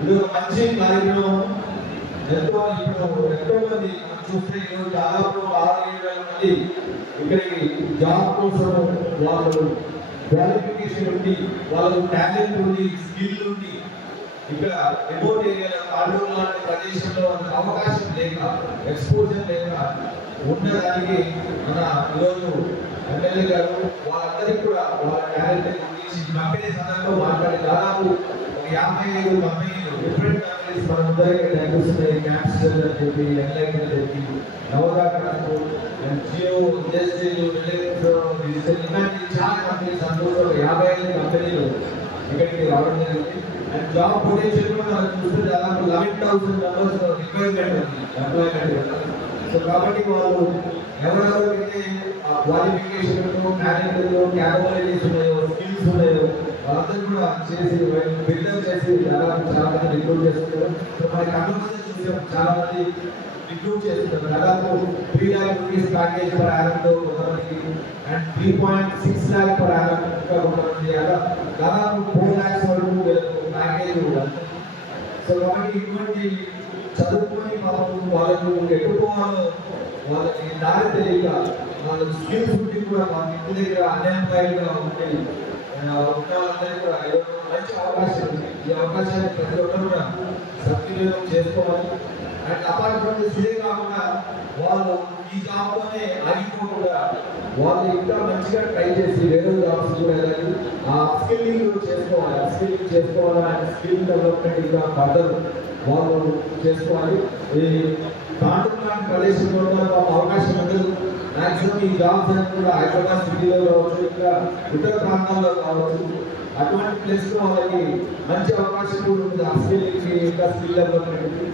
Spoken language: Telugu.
ఇది ఒక మంచి కార్యక్రమం. ఎంతో మంది చూస్తే దాదాపు 6,000 మంది ఇక్కడికి జాబ్ కోసం వాళ్ళు క్వాలిఫికేషన్ ఉండి, వాళ్ళకు టాలెంట్ ఉంది, స్కిల్ ఉంది. ఇక్కడ రిమోట్ ఏరియాలో పాండూరు లాంటి ప్రదేశంలో అవకాశం లేక, ఎక్స్పోజర్ లేక ఉన్నదానికి మన ఈరోజు ఎమ్మెల్యే గారు వాళ్ళందరికీ కూడా వాళ్ళ టాలెంట్ గురించి కంపెనీ సందర్భంలో మాట్లాడి దాదాపు 55 కంపెనీలు డిఫరెంట్ కంపెనీస్ మన ముందరే కనిపిస్తున్నాయి. క్యాప్స్టర్ అని చెప్పి, ఎన్లైన్ అని చెప్పి, నవోదా ట్రాన్స్పోర్ట్, జియో, ఇండస్ట్రియల్, డిజిటల్ ఇలాంటి చాలా కంపెనీస్ అందులో 55 కంపెనీలు ఇక్కడికి రావడం జరిగింది. అండ్ జాబ్ పొటెన్షియల్ కూడా మనం చూస్తే దాదాపు 11,000 మెంబర్స్ రిక్వైర్మెంట్ ఉంది ఎంప్లాయ్మెంట్. సో కాబట్టి వాళ్ళు ఎవరెవరైతే క్వాలిఫికేషన్, టాలెంట్, క్యాపబిలిటీస్ ఉన్నాయో, స్కిల్స్ ఉన్నాయో వాళ్ళందరూ కూడా చేసి బిల్డప్ చేసి దాదాపు చాలా మంది రిక్రూట్ చేస్తున్నారు. సో మన కళ్ళ ముందే చూసాం చాలా మంది రిక్రూట్ చేస్తున్నారు. దాదాపు 3 lakh rupees ప్యాకేజ్ పర్ యానంతో కొంతమందికి, అండ్ 3.6 lakh పర్ యానం ఇంకా కొంతమంది, అలా దాదాపు 4 lakhs వరకు ప్యాకేజ్ కూడా. సో కాబట్టి ఇటువంటి చదువుకొని వాళ్ళకు ఎట్టుకోవాలో వాళ్ళకి దారి తెలియక, వాళ్ళ స్కిల్స్ ఉండి కూడా వాళ్ళ ఇంటి దగ్గర అన్ఎంప్లాయిడ్గా ఉండి ఉన్న వాళ్ళందరికీ కూడా మంచి అవకాశం ఉంది. ఈ అవకాశాన్ని ప్రతి ఒక్కరు కూడా సద్వినియోగం చేసుకోవాలి. అండ్ అపార్ట్ ఫ్రమ్ దిస్ ఇదే కాకుండా వాళ్ళు ఈ జాబ్లోనే ఆగిపోకుండా వాళ్ళు ఇంకా మంచిగా ట్రై చేసి వేరే జాబ్స్ కూడా వెళ్ళాలి. ఆ స్కిల్లింగ్ చేసుకోవాలి అండ్ స్కిల్ డెవలప్మెంట్ ఇంకా ఫర్దర్ వాళ్ళు చేసుకోవాలి. ఈ పాండూరు లాంటి ప్రదేశంలో అవకాశం ఉండదు. మ్యాక్సిమం ఈ జాబ్స్ అనేది కూడా హైదరాబాద్ సిటీలో కావచ్చు, ఇంకా ఇతర ప్రాంతాల్లో కావచ్చు. అటువంటి ప్లేస్లో వాళ్ళకి మంచి అవకాశం కూడా ఉంటుంది. ఆ స్కిల్కి ఇంకా స్కిల్ డెవలప్మెంట్కి.